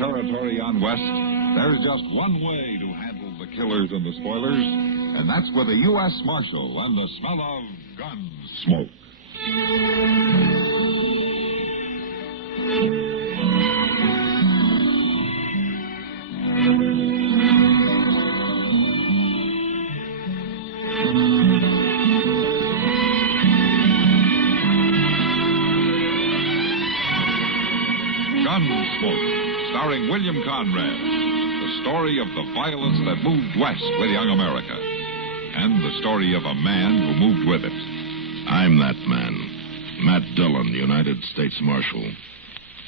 territory on West, there's just one way to handle the killers and the spoilers, and that's with a U.S. Marshal and the smell of gun smoke. Gunsmoke, starring William Conrad. The story of the violence that moved west with young America. And the story of a man who moved with it. I'm that man. Matt Dillon, United States Marshal.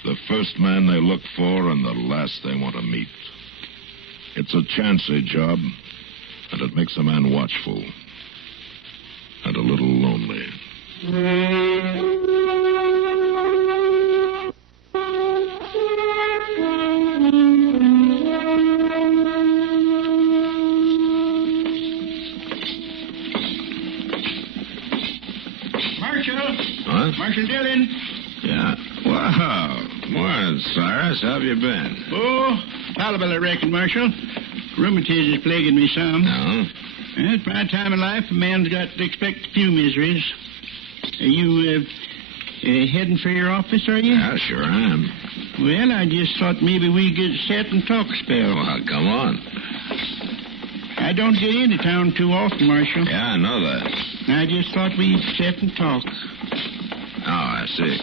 The first man they look for and the last they want to meet. It's a chancy job, and it makes a man watchful. And a little lonely. Marshal Dillon. Yeah. Wow. Morning, Cyrus. How have you been? Oh, tolerable, I reckon, Marshal. Rheumatism is plaguing me some. No? At my time of life, a man's got to expect a few miseries. Are you heading for your office, are you? Yeah, sure I am. Well, I just thought maybe we could sit and talk a spell. Well, come on. I don't get into town too often, Marshal. Yeah, I know that. I just thought we'd sit and talk. Oh, I see.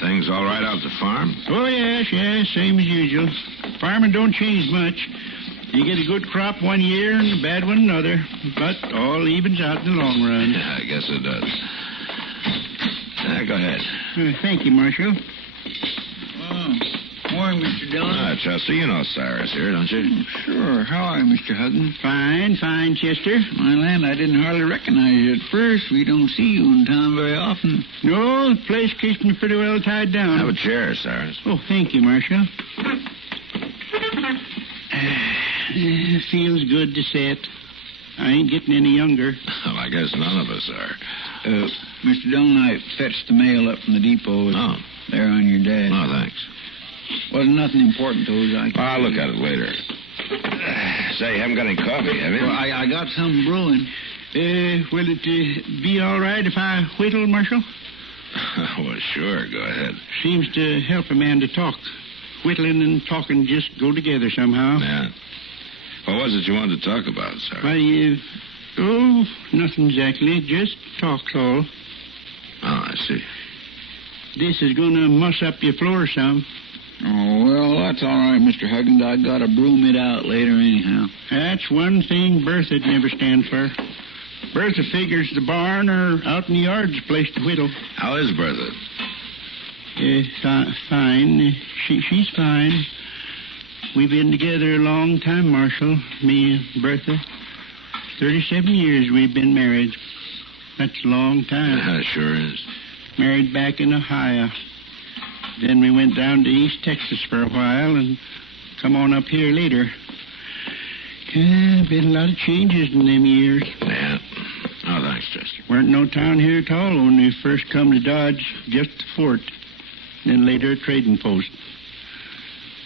Things all right out at the farm? Oh, yes, same as usual. Farming don't change much. You get a good crop one year and a bad one another. But all evens out in the long run. Yeah, I guess it does. Go ahead. Thank you, Marshal. Morning, Mr. Dillon. Chester, you know Cyrus here, don't you? Sure. How are you, Mr. Hudson? Fine, Chester. My land, I didn't hardly recognize you at first. We don't see you in town very often. No, the place keeps me pretty well tied down. Have a chair, Cyrus. Oh, thank you, Marshal. Feels good to sit. I ain't getting any younger. Well, I guess none of us are. Mr. Dillon, I fetched the mail up from the depot. Oh. There on your desk. Oh, thanks. Wasn't nothing important, though. I'll look at it later. Say, you haven't got any coffee, have you? Well, I got some brewing. Will it be all right if I whittle, Marshal? Well, sure. Go ahead. Seems to help a man to talk. Whittling and talking just go together somehow. Yeah. What was it you wanted to talk about, sir? Well, nothing exactly. Just talk's all. Oh, I see. This is going to muss up your floor some. Oh, well, that's all right, Mr. Huggins. I got to broom it out later anyhow. That's one thing Bertha'd never stand for. Bertha figures the barn or out in the yard's a place to whittle. How is Bertha? Fine. She's fine. We've been together a long time, Marshal. Me and Bertha. 37 years we've been married. That's a long time. Yeah, sure is. Married back in Ohio. Then we went down to East Texas for a while and come on up here later. Been a lot of changes in them years. Yeah. Oh, thanks, Chester. Weren't no town here at all when we first come to Dodge, just the fort. Then later a trading post.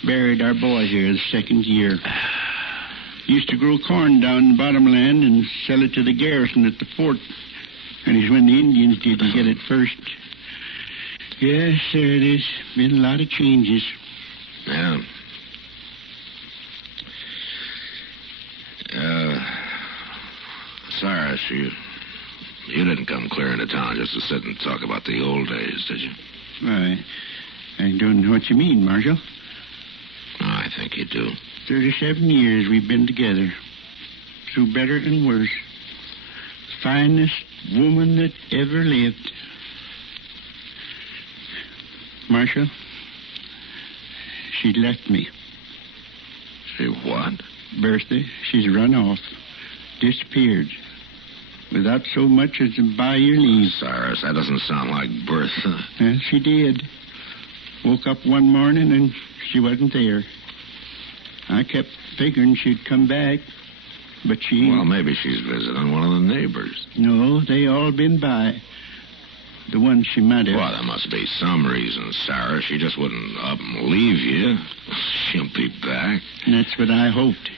Buried our boy here the second year. Used to grow corn down in the bottomland and sell it to the garrison at the fort. And it's when the Indians didn't get it first. Yes, sir, there's been a lot of changes. Yeah. Cyrus, you didn't come clear into town just to sit and talk about the old days, did you? I don't know what you mean, Marshal. Oh, I think you do. 37 years we've been together. Through better and worse. Finest woman that ever lived. Marshal, she left me. She what? Bertha, she's run off. Disappeared. Without so much as by your leave. Cyrus, that doesn't sound like Bertha. Well, she did. Woke up one morning and she wasn't there. I kept figuring she'd come back, but she... Well, maybe she's visiting one of the neighbors. No, they all been by. The one she might have. Well, there must be some reason, Sarah. She just wouldn't up and leave you. She'll be back. And that's what I hoped.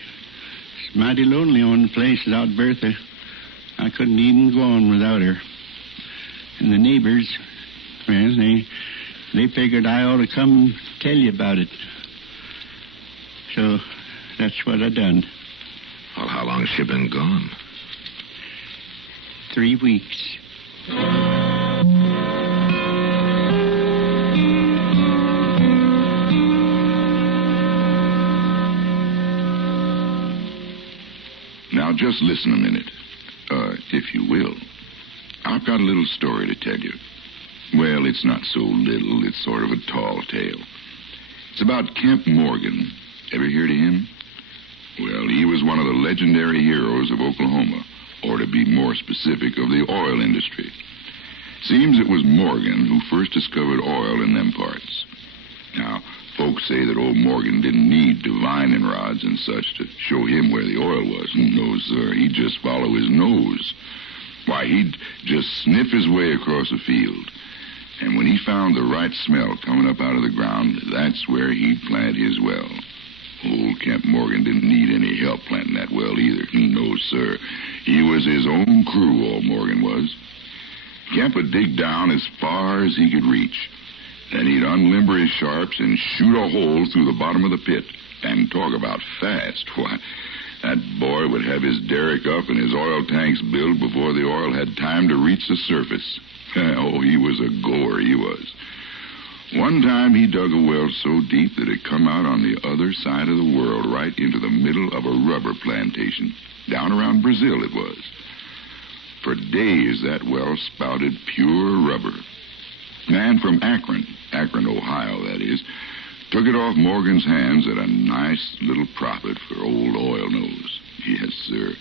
It's mighty lonely on the place without Bertha. I couldn't even go on without her. And the neighbors, well, they figured I ought to come tell you about it. So that's what I done. Well, how long's she been gone? 3 weeks. Now, just listen a minute, if you will. I've got a little story to tell you. Well, it's not so little. It's sort of a tall tale. It's about Kemp Morgan. Ever hear of him? Well, he was one of the legendary heroes of Oklahoma, or to be more specific, of the oil industry. Seems it was Morgan who first discovered oil in them parts. Now, folks say that old Morgan didn't need divining rods and such to show him where the oil was. No, sir, he'd just follow his nose. Why, he'd just sniff his way across a field. And when he found the right smell coming up out of the ground, that's where he'd plant his well. Old Kemp Morgan didn't need any help planting that well either. No, sir. He was his own crew, old Morgan was. Kemp would dig down as far as he could reach. Then he'd unlimber his sharps and shoot a hole through the bottom of the pit. And talk about fast. Why, that boy would have his derrick up and his oil tanks built before the oil had time to reach the surface. Oh, he was a goer, he was. One time he dug a well so deep that it come out on the other side of the world, right into the middle of a rubber plantation. Down around Brazil it was. For days that well spouted pure rubber. Man from Akron, Ohio, that is, took it off Morgan's hands at a nice little profit for old Oil Nose. Yes, sir.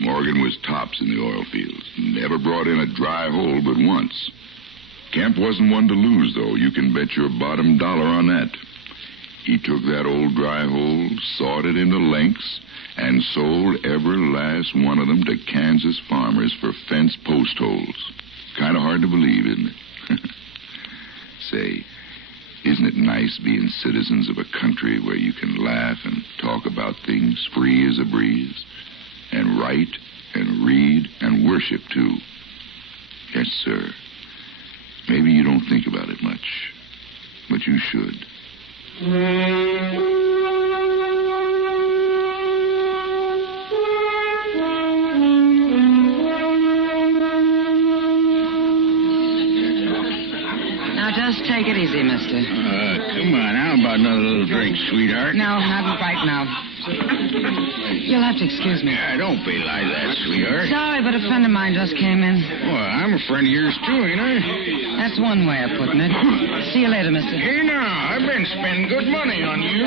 Morgan was tops in the oil fields. Never brought in a dry hole but once. Kemp wasn't one to lose, though. You can bet your bottom dollar on that. He took that old dry hole, sawed it into lengths, and sold every last one of them to Kansas farmers for fence post holes. Kind of hard to believe, isn't it? Say, isn't it nice being citizens of a country where you can laugh and talk about things free as a breeze? And write and read and worship, too. Yes, sir. Maybe you don't think about it much, but you should. Now, just take it easy, mister. Come on. How about another little drink, sweetheart? No, not right now. You'll have to excuse me. Yeah, don't be like that, sweetheart. Sorry, but a friend of mine just came in. Well, I'm a friend of yours, too, ain't I? That's one way of putting it. See you later, mister. Here now, I've been spending good money on you.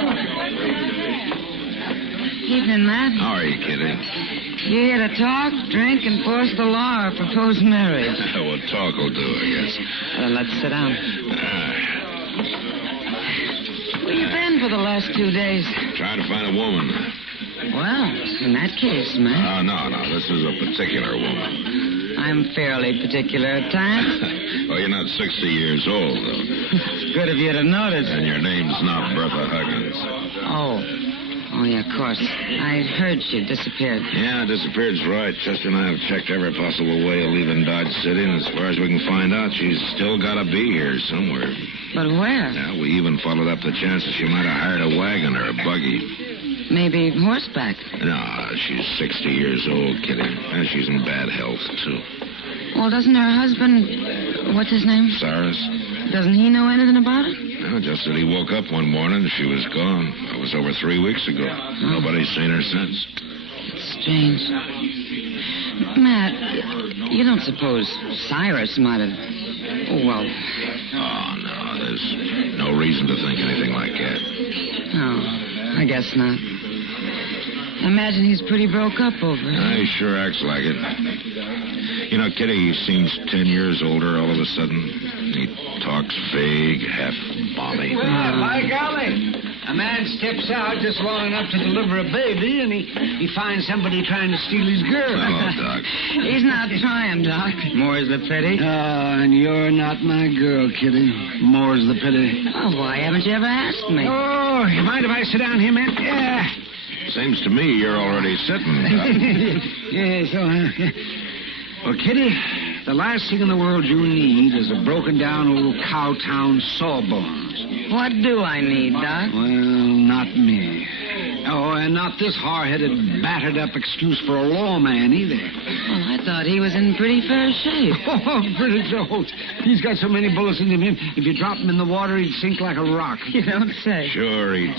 Evening, Matt. How are you, Kitty? You here to talk, drink, enforce the law, or propose marriage? Well, talk will do, I guess. Let's sit down. Where you been for the last 2 days? Trying to find a woman. Well, in that case, Matt. No. This is a particular woman. I'm fairly particular at times. Well, you're not 60 years old, though. It's good of you to notice. And your name's not Bertha Huggins. Oh, yeah, of course. I heard she disappeared. Yeah, disappeared's right. Chester and I have checked every possible way of leaving Dodge City, and as far as we can find out, she's still got to be here somewhere. But where? Yeah, we even followed up the chances she might have hired a wagon or a buggy. Maybe horseback. No, she's 60 years old, Kitty. And she's in bad health, too. Well, doesn't her husband... What's his name? Cyrus. Doesn't he know anything about it? No, just that he woke up one morning and she was gone. It was over 3 weeks ago. Nobody's seen her since. It's strange. Matt, you don't suppose Cyrus might have... Well... Oh, no, there's no reason to think anything like that. No, I guess not. I imagine he's pretty broke up over it. He sure acts like it. You know, Kitty, he seems 10 years older all of a sudden. He talks vague, half balmy. Well, by golly. A man steps out just long enough to deliver a baby, and he finds somebody trying to steal his girl. Hello, Doc. He's not trying, Doc. More's the pity. Oh, and you're not my girl, Kitty. More's the pity. Oh, why haven't you ever asked me? Oh, you mind if I sit down here, man? Yeah. Seems to me you're already sitting, Doc. Well, Kitty, the last thing in the world you need is a broken-down old cow-town sawbones. What do I need, Doc? Well, not me. Oh, and not this hard-headed, battered-up excuse for a lawman, either. Well, I thought he was in pretty fair shape. Oh, pretty close. He's got so many bullets in him, if you drop him in the water, he'd sink like a rock. You don't say. Sure, he'd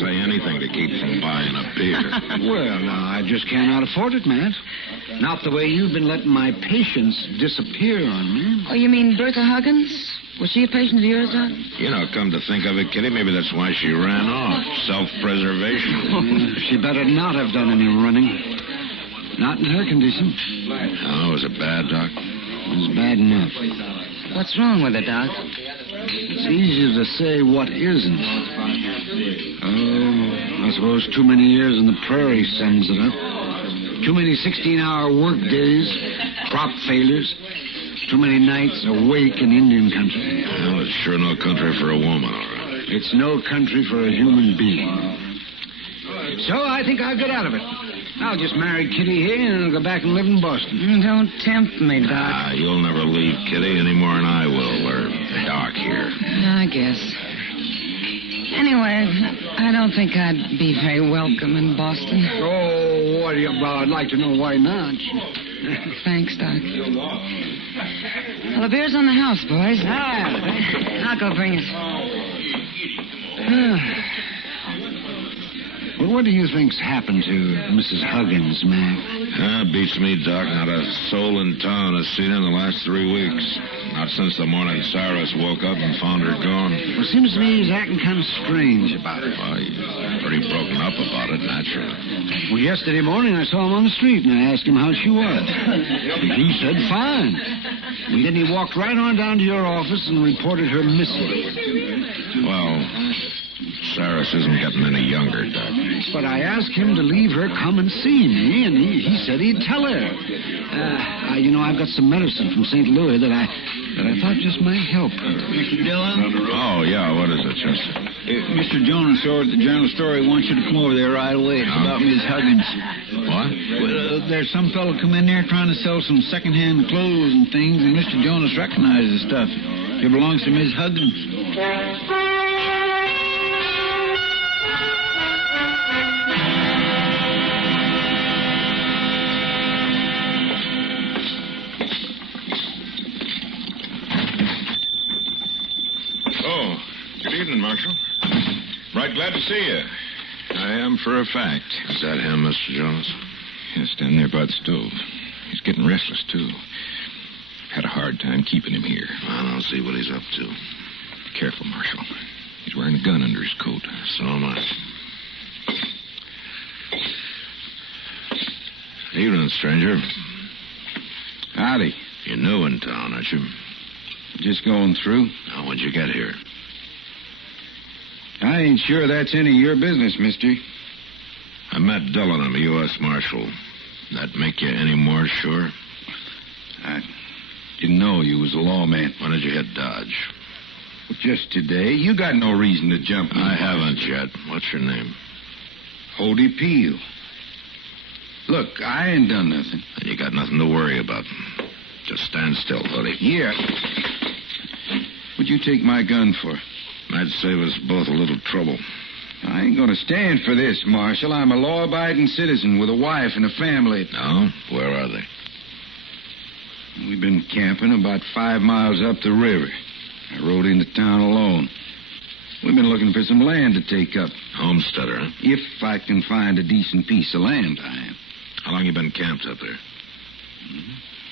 say anything to keep from buying a beer. Well, no, I just cannot afford it, Matt. Not the way you've been letting my patience disappear on me. Oh, you mean Bertha Huggins? Was she a patient of yours, Doc? You know, come to think of it, Kitty, maybe that's why she ran off. Self-preservation. She better not have done any running. Not in her condition. Oh, was it bad, Doc? It was bad enough. What's wrong with her, Doc? It's easier to say what isn't. Oh, I suppose too many years in the prairie sums it up. Too many 16-hour work days, crop failures. Too many nights awake in Indian country. Well, it's sure no country for a woman, all right. It's no country for a human being. So I think I'll get out of it. I'll just marry Kitty here and I'll go back and live in Boston. Don't tempt me, Doc. Ah, you'll never leave Kitty any more than I will, or Doc here. I guess. Anyway, I don't think I'd be very welcome in Boston. Oh, what do you... Well, I'd like to know why not. Thanks, Doc. Well, the beer's on the house, boys. I'll go bring it. Well, what do you think's happened to Mrs. Huggins, Mac? Beats me, Doc. Not a soul in town has seen her in the last 3 weeks. Not since the morning Cyrus woke up and found her gone. Well, it seems to me he's acting kind of strange about it. Well, he's pretty broken up about it, naturally. Well, yesterday morning I saw him on the street and I asked him how she was. He said fine. And then he walked right on down to your office and reported her missing. Well, Cyrus isn't getting any younger, Doc. But I asked him to leave her come and see me, and he said he'd tell her. I've got some medicine from St. Louis that I thought just might help her. Mr. Dillon? Oh, yeah, what is it, Chester? Mr. Jonas over at the Journal Story wants you to come over there right away. It's about Miss Huggins. What? Well, there's some fellow come in there trying to sell some second-hand clothes and things, and Mr. Jonas recognizes the stuff. It belongs to Miss Huggins. Marshal. Right glad to see you. I am for a fact. Is that him, Mr. Jones? Yes, down there by the stove. He's getting restless, too. Had a hard time keeping him here. I don't see what he's up to. Be careful, Marshal. He's wearing a gun under his coat. So am I. Evening, stranger. Howdy. You're new in town, aren't you? Just going through. How would you get here? I ain't sure that's any of your business, mister. I met Dillon. I'm a U.S. Marshal. That make you any more sure? I didn't know you was a lawman. When did you hit Dodge? Well, just today. You got no reason to jump me. I haven't yet. What's your name? Hody Peel. Look, I ain't done nothing. And you got nothing to worry about. Just stand still, Hody. Yeah. What'd you take my gun for? Might save us both a little trouble. I ain't going to stand for this, Marshal. I'm a law-abiding citizen with a wife and a family. No? Where are they? We've been camping about 5 miles up the river. I rode into town alone. We've been looking for some land to take up. Homesteader, huh? If I can find a decent piece of land, I am. How long you been camped up there?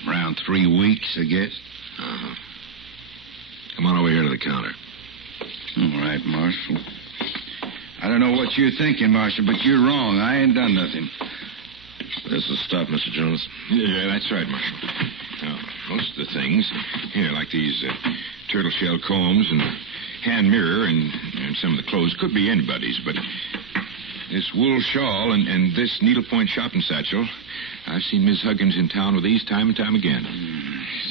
Around 3 weeks, I guess. Uh-huh. Come on over here to the counter. All right, Marshal. I don't know what you're thinking, Marshal, but you're wrong. I ain't done nothing. This is stuff, Mr. Jones. Yeah, that's right, Marshal. Now, most of the things, here, like these turtle shell combs and hand mirror and some of the clothes could be anybody's, but this wool shawl and this needlepoint shopping satchel, I've seen Miss Huggins in town with these time and time again.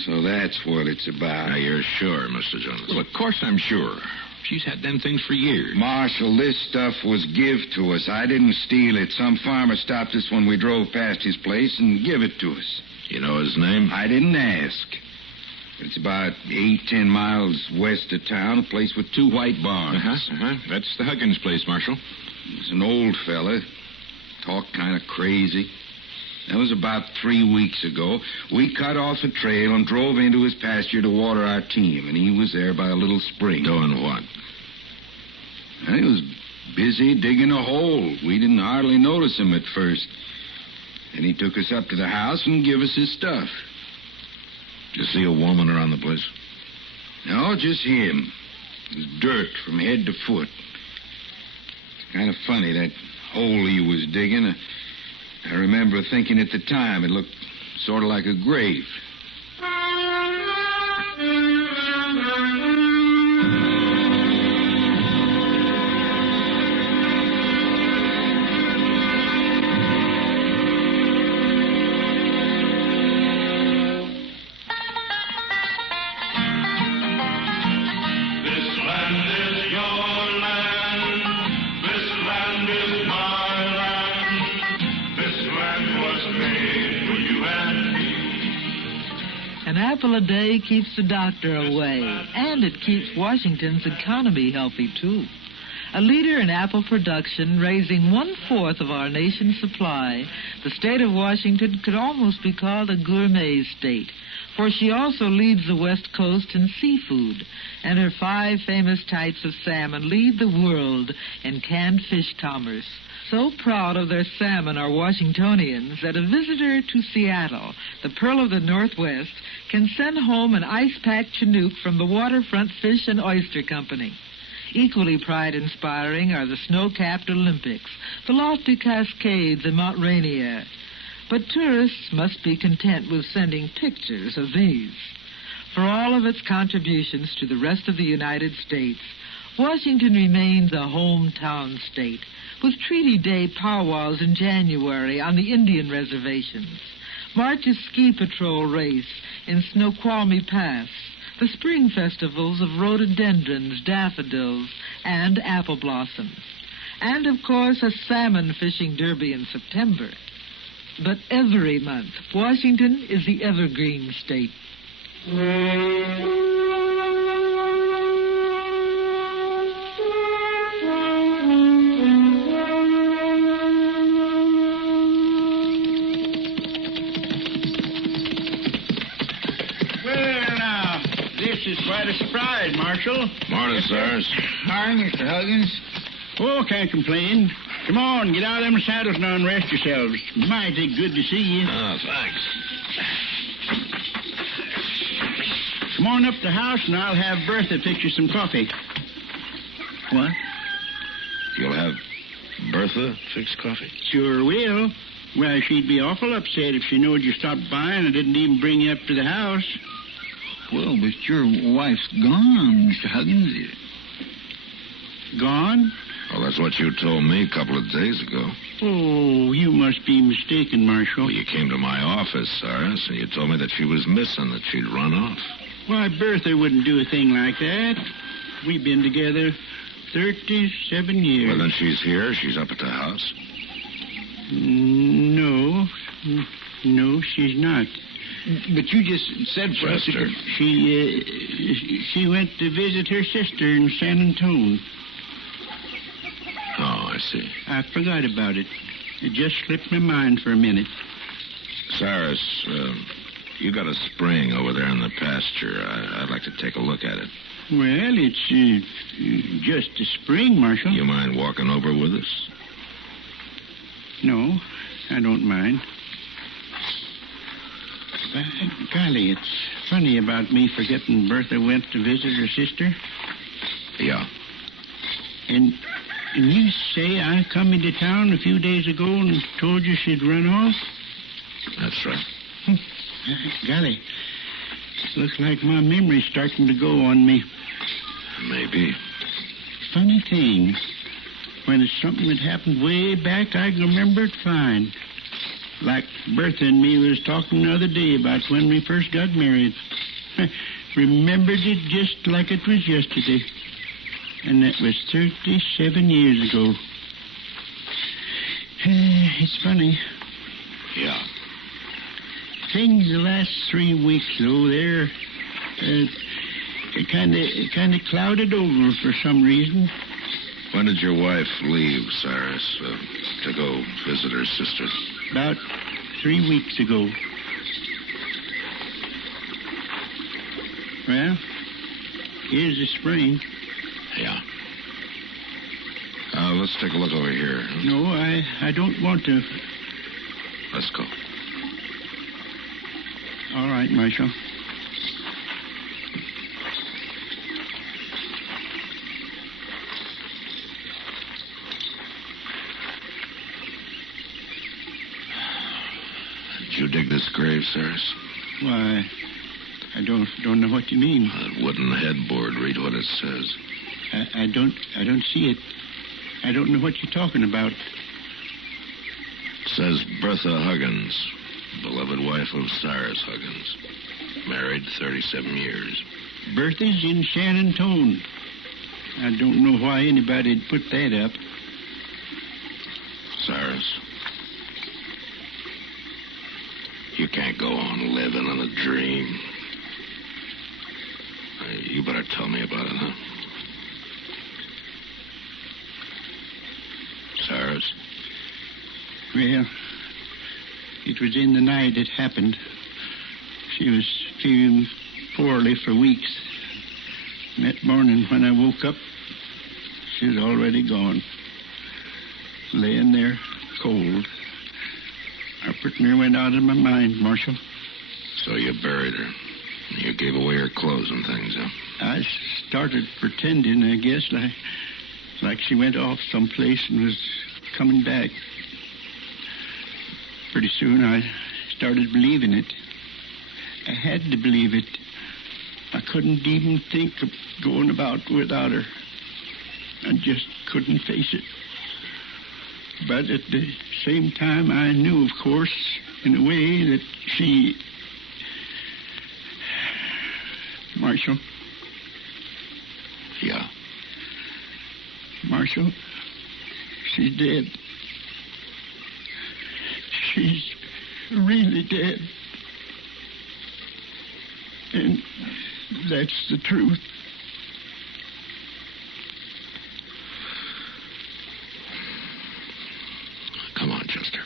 So that's what it's about. Now, you're sure, Mr. Jonas? Well, of course I'm sure. She's had them things for years. Marshal, this stuff was give to us. I didn't steal it. Some farmer stopped us when we drove past his place and give it to us. You know his name? I didn't ask. It's about 8-10 miles west of town, a place with 2 white barns. That's the Huggins place, Marshal. He's an old fella. Talked kind of crazy. That was about 3 weeks ago. We cut off a trail and drove into his pasture to water our team, and he was there by a little spring. Doing what? He was busy digging a hole. We didn't hardly notice him at first. Then he took us up to the house and gave us his stuff. Did you see a woman around the place? No, just him. It was dirt from head to foot. It's kind of funny, that hole he was digging. I remember thinking at the time it looked sort of like a grave. An apple a day keeps the doctor away, and it keeps Washington's economy healthy, too. A leader in apple production, raising 1/4 of our nation's supply, the state of Washington could almost be called a gourmet state, for she also leads the West Coast in seafood, and her 5 famous types of salmon lead the world in canned fish commerce. So proud of their salmon are Washingtonians that a visitor to Seattle, the pearl of the Northwest, can send home an ice-packed Chinook from the Waterfront Fish and Oyster Company. Equally pride-inspiring are the snow-capped Olympics, the lofty Cascades and Mount Rainier. But tourists must be content with sending pictures of these. For all of its contributions to the rest of the United States, Washington remains a hometown state, with Treaty Day powwows in January on the Indian reservations, March's ski patrol race in Snoqualmie Pass, the spring festivals of rhododendrons, daffodils, and apple blossoms, and, of course, a salmon fishing derby in September. But every month, Washington is the evergreen state. This is quite a surprise, Marshal. Morning, sirs. Morning, Mr. Huggins. Oh, can't complain. Come on, get out of them saddles now and rest yourselves. Mighty good to see you. Oh, thanks. Come on up to the house and I'll have Bertha fix you some coffee. What? You'll have Bertha fix coffee? Sure will. Well, she'd be awful upset if she knowed you stopped by and I didn't even bring you up to the house. Well, but your wife's gone, Mr. Huggins. Gone? Well, that's what you told me a couple of days ago. Oh, you must be mistaken, Marshal. Well, you came to my office, Cyrus, and you told me that she was missing, that she'd run off. Why, Bertha wouldn't do a thing like that. We've been together 37 years. Well, then she's here. She's up at the house. No, she's not. But you just said for us... Chester. She went to visit her sister in San Antonio. Oh, I see. I forgot about it. It just slipped my mind for a minute. Cyrus, you got a spring over there in the pasture. I'd like to take a look at it. Well, it's just a spring, Marshal. You mind walking over with us? No, I don't mind. Golly, it's funny about me forgetting Bertha went to visit her sister. Yeah. And you say I come into town a few days ago and told you she'd run off? That's right. Golly, looks like my memory's starting to go on me. Maybe. Funny thing. When it's something that happened way back, I can remember it fine. Like Bertha and me was talking the other day about when we first got married. Remembered it just like it was yesterday. And that was 37 years ago. It's funny. Yeah. Things the last 3 weeks, though, they're kind of clouded over for some reason. When did your wife leave, Cyrus, to go visit her sister? About 3 weeks ago. Well, here's the spring. Yeah. Let's take a look over here. No, I don't want to. Let's go. All right, Marshal. Did you dig this grave, Cyrus? Why, I don't know what you mean. That wooden headboard. Read what it says. I don't see it. I don't know what you're talking about. It says Bertha Huggins, beloved wife of Cyrus Huggins. Married 37 years. Bertha's in Shannon Tone. I don't know why anybody'd put that up. Cyrus, you can't go on living in a dream. You better tell me about it, huh? Cyrus? Well, it was in the night it happened. She was feeling poorly for weeks. And that morning when I woke up, she was already gone. Laying there, cold. I pretty near went out of my mind, Marshal. So you buried her. You gave away her clothes and things, huh? I started pretending, I guess, like she went off someplace and was coming back. Pretty soon I started believing it. I had to believe it. I couldn't even think of going about without her. I just couldn't face it. But at the same time, I knew, of course, in a way that she... Marshal? Yeah. Marshal, she's dead. She's really dead. And that's the truth. Come on, Chester.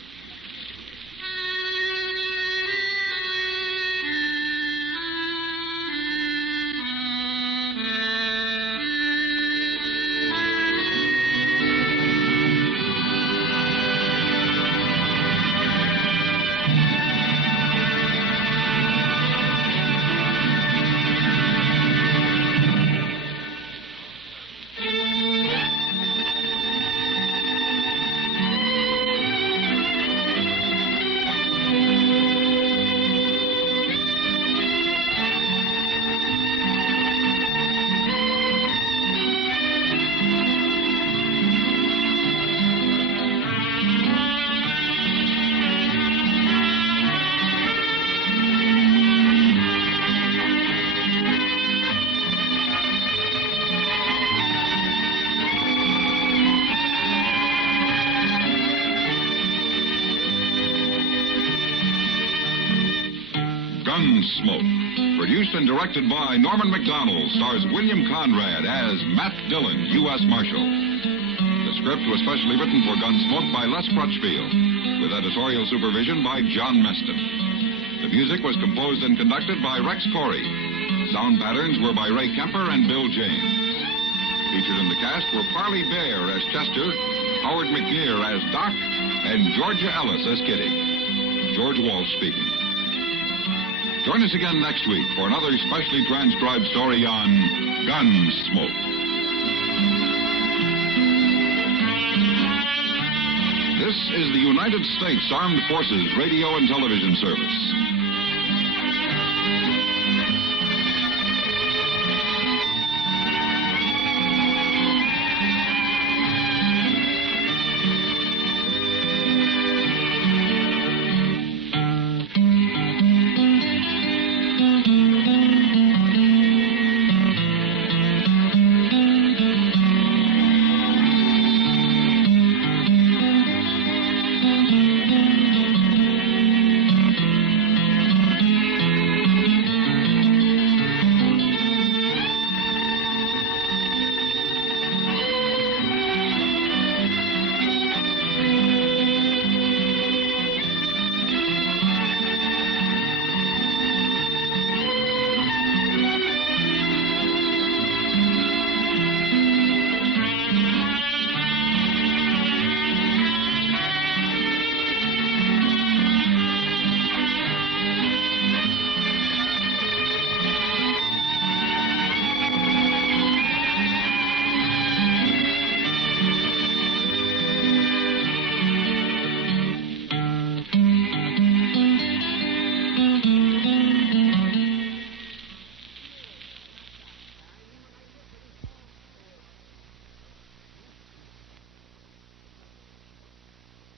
Gunsmoke, produced and directed by Norman MacDonnell, stars William Conrad as Matt Dillon, U.S. Marshal. The script was specially written for Gunsmoke by Les Crutchfield, with editorial supervision by John Meston. The music was composed and conducted by Rex Corey. Sound patterns were by Ray Kemper and Bill James. Featured in the cast were Parley Baer as Chester, Howard McNear as Doc, and Georgia Ellis as Kitty. George Walsh speaking. Join us again next week for another specially transcribed story on Gunsmoke. This is the United States Armed Forces Radio and Television Service.